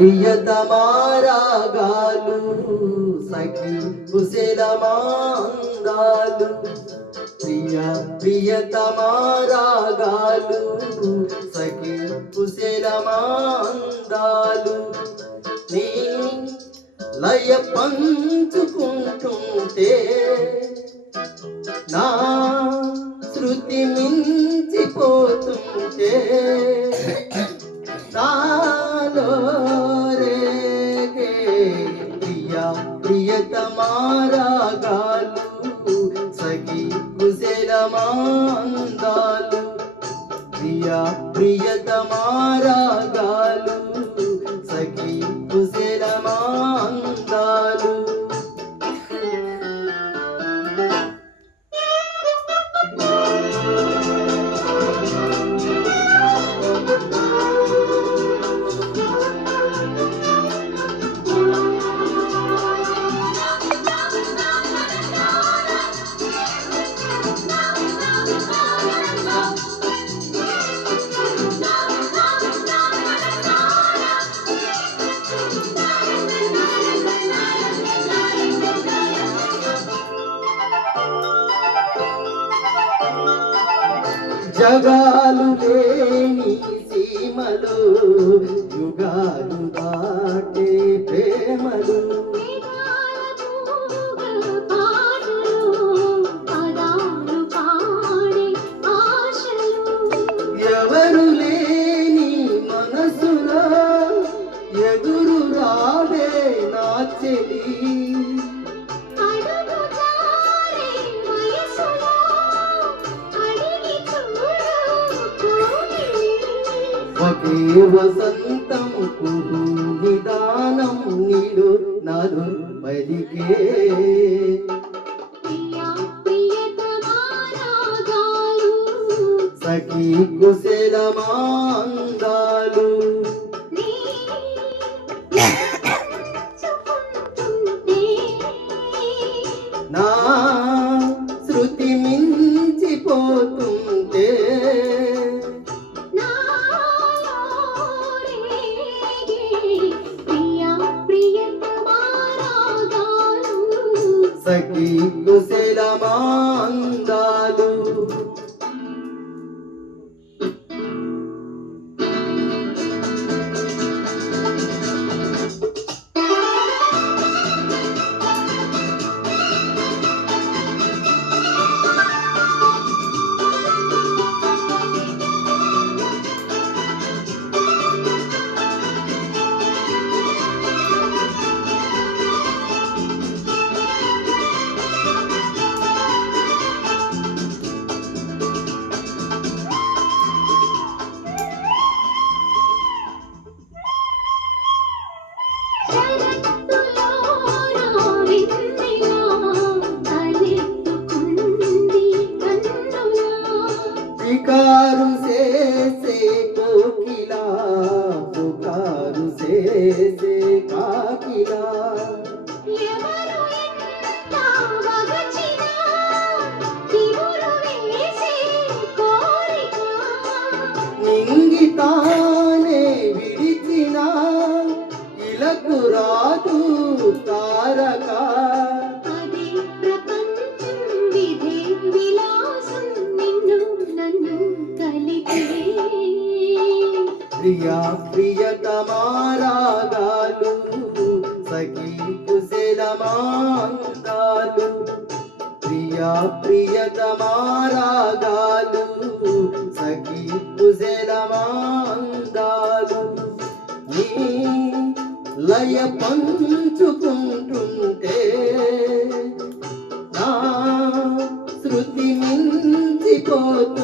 ప్రియతమారాగాలు సఖి కుశలమాందాలు ప్రియతమారాగాలు సఖి కుశలమాందాలు నీ లయ పంచుకుంటుంటే నా శృతి మించిపోతుంటే నాలో రేగే ప్రియతమారాగాలు సఖి కుశలమాందాలు ప్రియతమారాగాలు సఖి కుశలమాందాలు జగాలు లేని సీమలు యుగాలు దాటే ప్రేమలు ఎవరు లేని మనసులో ఎదురు రావే నా చెలి ఒకే వసంతం నిదానం నీడు నాదు పలికే సఖి కుశలమాందాలు నా శృతి మించిపోతుంటే సఖి కుశలమాందాలు పుకారు చేసే కోకిలా పుకారు చేసే కాకిలా నింగితానే విడిచిన ఇలకు రాదు తారక ప్రియతమారాగాలు సఖి కుశలమాందాలు ప్రియతమారాగాలు సఖి కుశలమాందాలు నీ లయ పంచుకుంటుంటే నా శృతి మించిపోతుంది